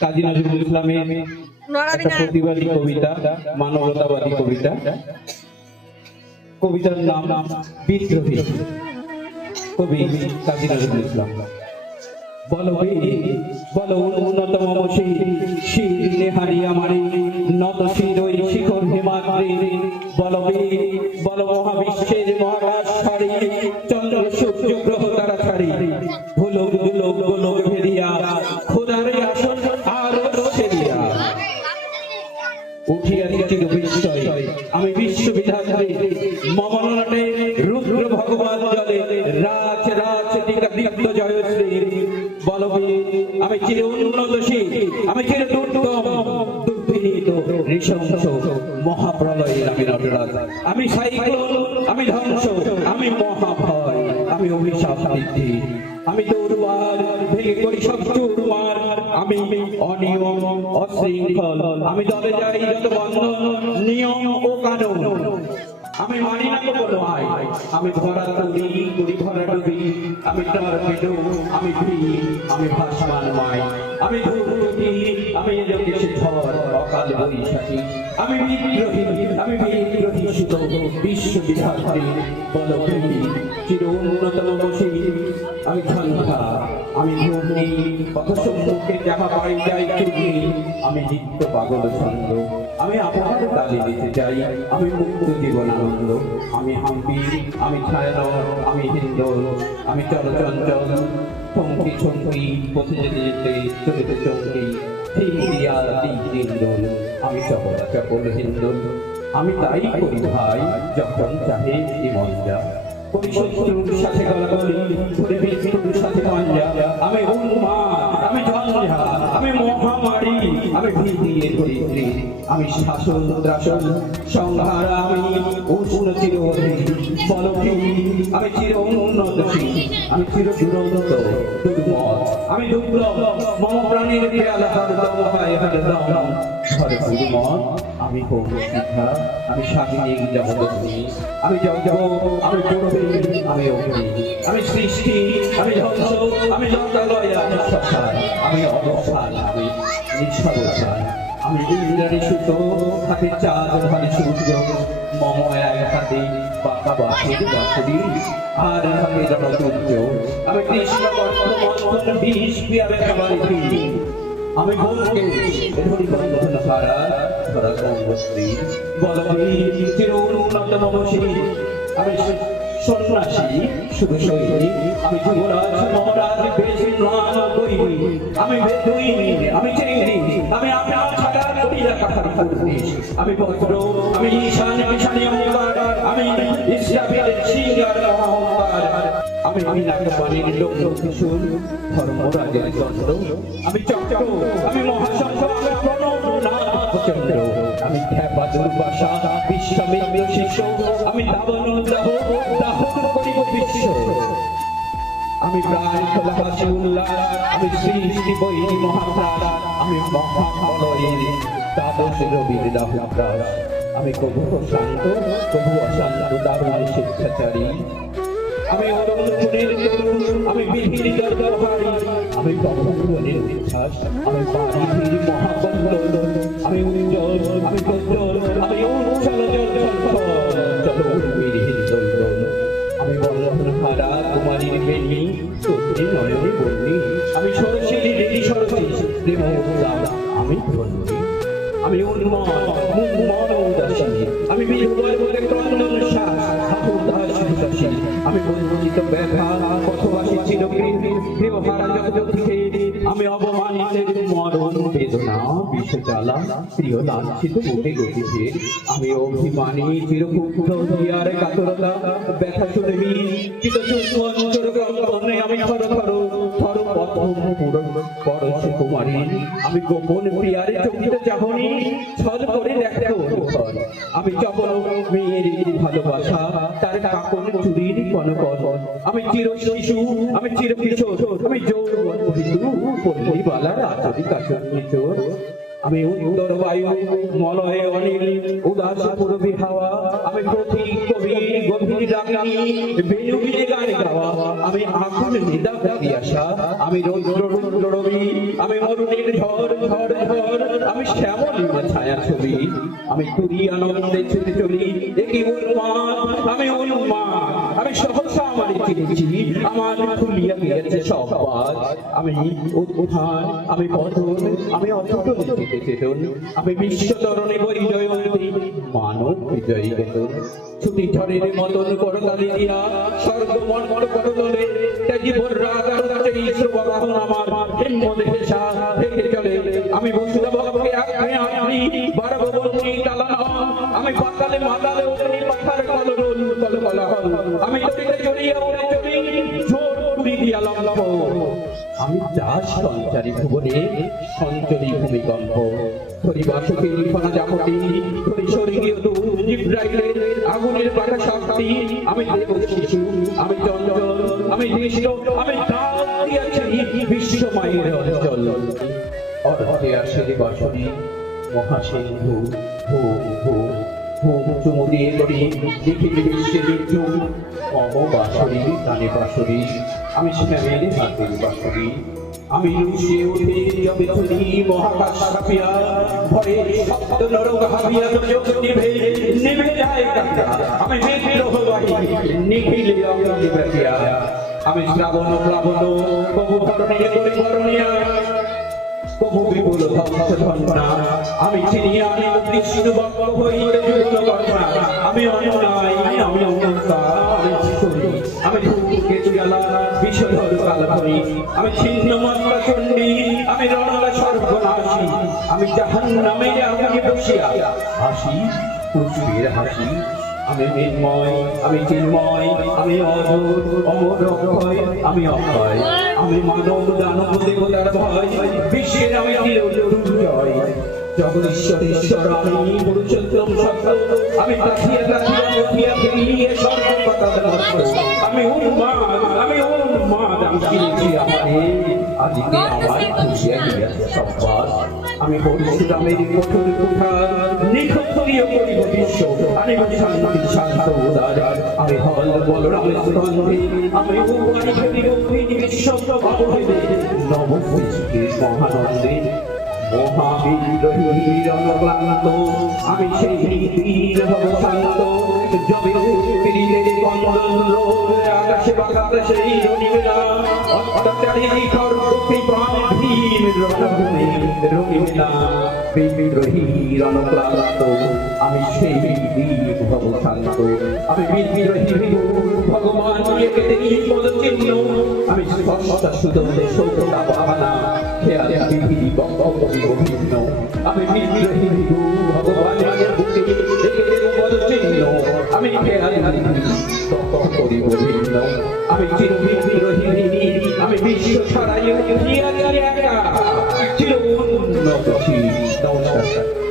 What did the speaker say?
কাজী নজরুল ইসলামের একটা প্রতিবাদী কবিতা, মানবতাবাদী কবিতা। কবিতার নাম বিদ্রোহী। কবি কাজী নজরুল ইসলাম। বলো বলো উন্নত মমশী শির নেহারি আমারি নত শির ওই শিখর হিমাদ্রি। বলো বলো মহাবিশ্বের মহাকাশ ছাড়ি চন্দ্র সূর্য গ্রহ তারা ছাড়ি ভুলোক দুলোক গোলক ভেরিয়া খোদারে আসন আর সেরিয়া উঠিয়াছি চির বিস্ময় আমি বিশ্ববিধাত্রী মমনটে রুদ্র ভগবান জলে রাজ রাজ দীপ্ত জয়শ্রী। বলবি আমি চির উন্নতশী আমি চির দুর্গম দুর্বিনীত নৃশংস মহাপ্রলয়ের আমি নটরাজ আমি সাইক্লোন আমি ধ্বংস আমি মহাভয় আমি অভিশাপ বৃদ্ধি আমি দুর্বার ভেঙে করি সব চুরমার আমি অনিয়ম অশৃঙ্খল আমি দলে যাই যত বন্ধন নিয়ম ও কানুন আমি মানি না কোনো আইন আমি ধরা তুলি ধরা ডুবি আমি টর্নেডো আমি আমি ভাসমান মাই আমি ধূমকেতু আমি এলোকেশে ঝড় অকাল বৈশাখী আমি বিদ্রোহী সুত বিশ্ববিধাত্রী বলবি চির উন্নতম বসি আমি ঝঞ্ঝা আমি ঘূর্ণি পথ সম্মুখে যাহা পাই যাই চুরি আমি নিত্য পাগল ছন্দ আমি আপনার তালে দিতে চাই আমি মুক্ত জীবন আনন্দ আমি হাম্পি আমি ছায়ানর আমি হিন্দোল আমি চলচঞ্চল থমকি ছমকি পথে যেতে যেতে চলিতে চমকি হিন্দিয়া দিন আমি চপলা চপল হিন্দোল আমি তাই করি ভাই যখন চাহে মঞ্জা করি শত্রুর সাথে গলাগলি ধরে মৃত্যুর সাথে পাঞ্জা আমি উন্মাদ আমি ঝঞ্ঝা আমি মহামারী আমি ভীতির ধরিত্রী আমি শাসন ত্রাসন সংহার আমি উষ্ণ চিরবর্তী বলকি আমি চির উন্নতশী আমি চির দুরন্ত দুর্মত আমি দুর্লভ মম প্রাণীর দেয়াল হরদম হয় হরদম হরে দুর্মত আমি কৌম শিক্ষা আমি স্বাধীন জগদী আমি যজ্ঞ আমি পূর্বে আমি অগ্নি আমি সৃষ্টি আমি ধ্বংস আমি যন্ত্রালয় আমি শ্মশান আমি অবসান আমি নিঃসবসান আমি ইন্দ্রাণী সুতো হাতে চাঁদ ধরে সূর্য মম এক হাতে বাঁকা বাসুর বাসুরি আর হাতে রণতুর্য আমি কৃষ্ণ মন্থন বিষ ক্রিয়াবে খাবারি আমি ভোগকে ধরি বন্ধন হারা ধরা গঙ্গোত্রী বলবি চির উন্নত মমশী আমি সন্ন্যাসী শুধু সৈনিক আমি যুবরাজ মহারাজ বেশ নাম বই আমি বেদুইন আমি চিংড়ি আমি আপনার ছাড়া করি রাখার পুরুষ আমি বজ্র আমি ঈশান ঈশানী অহংকার আমি ইসরাফিলের সিংহার অহংকার আমি নাগপানির লোক কিশোর ধর্মরাজের চন্দ্র আমি চক্র আমি মহাশঙ্খ আমি প্রণব চন্দ্র আমি খ্যাপা দুর্বাসা বিশ্বামিত্র শিষ্য আমি দাবন দাহ করিব বিশ্ব আমি প্রাণ খোলা হাসি উল্লাস আমি সৃষ্টি বৈরি মহাপ্রাণ আমি মহাপ্রলয়ের তাপস রবির রাহুগ্রাস আমি কবু শান্ত কবু অশান্ত দারুণ স্বেচ্ছাচারী আমি অরণ্যের তরুণ আমি বিহির দরবারি আমি কবনের বিশ্বাস আমি বাড়ির মহাবন্ধন আমি উজ্জ্বল আমি প্রজ্জ্বল আমি উজ্জ্বল চল উর্মির হিন্দোলন আমি বল্লভন হারা কুমারীর বেণী সত্যি নয়নে বন্যী আমি সরস্বতী দেবী সরস্বতী প্রেম উদ্দাম আমি ধন্যী আমি উন্মন উদাসী আমি বিধবার বলে ক্রন্দন শ্বাস হাহুদাস হুদাসী আমি বঞ্চিত ব্যথা পথবাসী চিরকৃত দেবহারা জগৎকে আমি অবমানিতের মরণ বেদনা বিষজ্বালা প্রিয় লাঞ্ছিত বুকে গতিভেদ আমি অভিমানী চিরকুণ্ঠ হিয়ার কাতরতা ব্যথা শুনবি চিত্তচুম্বন কম্পনে আমি থর প্রথম পুরন পরশ কুমারী আমি গোপন প্রিয়ারে চকিত চাহনি ছল করে দেখো আমি চপল মেয়ের ভালোবাসা তার কাকন চুরির কনকন আমি চির শিশু আমি চির কিশোর আমি যৌবন হিন্দু পল্লী বালার আচরি কাচর কিশোর আমি উত্তর বায়ু মলয়ে অনিল উদাস পূর্বী হাওয়া আমি প্রতি কবি গভীর রাগিনী বেনুবিনে গান গাওয়া, আমি আগুন নিদা আসা, আমি রৌদ্র রৌদ্র রবি, আমি মরুণের ঝড় ঝড় ঝড়, আমি শ্যামলীলা ছায়া ছবি, আমি তুরি আনন্দে ছুটে চলি, একই উন্মাদ, আমি উন্মাদ, আমি সহসা আমার চিনেছি, আমার খুলিয়া গিয়েছে সব বাদ, আমি উত্থান, আমি পতন, আমি অচটল চিতে চেতন, আমি বিশ্বতরণে বই জয়ন্তী, মানব বিজয়ী বেতন, ছুটি ঝড়ের মতন করতালি দিয়া স্বর্গ মর্মর করতলে জীবন রাগ আর ঈশ্বর আমার হিম্মতে পেশা থেকে চলে, আমি বসুদা ভগবানকে আঁকড়ে আঁকড়ি বারব বলছি টালানো, আমি পাতালে মাতালে ওঠে পাতার কলরোল কলকলাহল, আমি নদীতে জড়িয়ে ওড়ে চলি ঝোর পুরি দিয়া লম্ব, আমি দাস সঞ্চারী ভুবনে সঞ্চরী ভূমিকম্প, হরিবাসকে লিখনা জাপতি হরি স্বর্গীয় দূত জিব্রাইলের আগুনের পাখা শক্তি, আমি দেব শিশু, আমি চঞ্চল, আমি দৃষ্ট, আমি ডাক দিয়াছি বিশ্বমায়ের অঞ্চল, অর্ধে আসে বাসনী মহাসিন্ধু ভূ ভূ ভূ চুমু দিয়ে করি দেখি বিশ্বে বিচ্ছু মম বাসরি গানে বাসরি, আমি শ্যামের হাতের বাসরি, আমি লুসিয়ে উঠে যাবে তুমি মহাকাশ কাঁপিয়া, ভয়ে শব্দ নরক হাবিয়া চোখ নিভে নিভে যায় কাঁপিয়া, আমি বিদ্রোহ বাহি নিখিলে অগ্নি ব্যাপিয়া, আমি শ্রাবণ প্লাবন কবু ধরণীয় করি করণীয়া, কবু বিপুল ধ্বংস ধন্যা, আমি চিনিয়ে আনি কৃষ্ণ বক্ষ হইতে যুগল কন্যা, আমি অন্যায়, আমি অনন্তা, আমি ধূপকে জ্বালা বিষধর কাল করি, আমি ছিন্ন মাত্রা চণ্ডী, আমি রণলা সর্বনাশী, আমি জাহান্নামে আমাকে বসিয়া হাসি পুষ্পের হাসি, আমি মৃন্ময়, আমি চিন্ময়, আমি অমর অমর অক্ষয়, আমি অক্ষয়, আমি মানব দানব দেবতার ভয়, বিশ্বের আমি জয়, জগদীশ্বর ঈশ্বর আমি পুরুষোত্তম সত্য, আমি তাকিয়া তাকিয়া উঠিয়া ফিরিয়ে সর্বপাতার মত, আমি উন্মাদ, আমি উন্মাদ, আমি চিনেছি আমারে আদিতে আমার খুশিয়া গিয়াছে সব্বাস, আমি পরশুরামের কঠোর কুঠার নিক্ষত্রিয় করিব বিশ্ব, আমি শান্তি শান্ত উদার, আমি হল বলরামের স্তন্ধে, আমি উপায় ফেরিব বিশ্ব প্রভাব হইবে নব সৃষ্টির মহানন্দে, মহাবিদ্রোহী রণক্লান্ত, আমি সেই বীর ভব শান্ত, যবে উত্তীর্ণের কন্দল আকাশে বাতাসে রণিবেলা, অত্যাচারী খড়গোপী প্রাণ ভীম রণভূমে রণিবেলা, বিদ্রোহী রণক্লান্ত, আমি সেই বীর ভব শান্ত, আমি বিদ্রোহী ভগবান কেটে পদ চিহ্ন, আমি স্পষ্ট সুদে সৌকতা বাহানা খেয়াল বিধি বিভিন্ন, আমি বিদ্রোহী ভগবানের বুকে দেখে দেব পদ চিহ্ন, আমি খেয়াল করিব ভিন্ন, আমি চিরবিদ্রোহী, আমি বিশ্ব ছাড়াই একা চির উন্নত নমস্কার।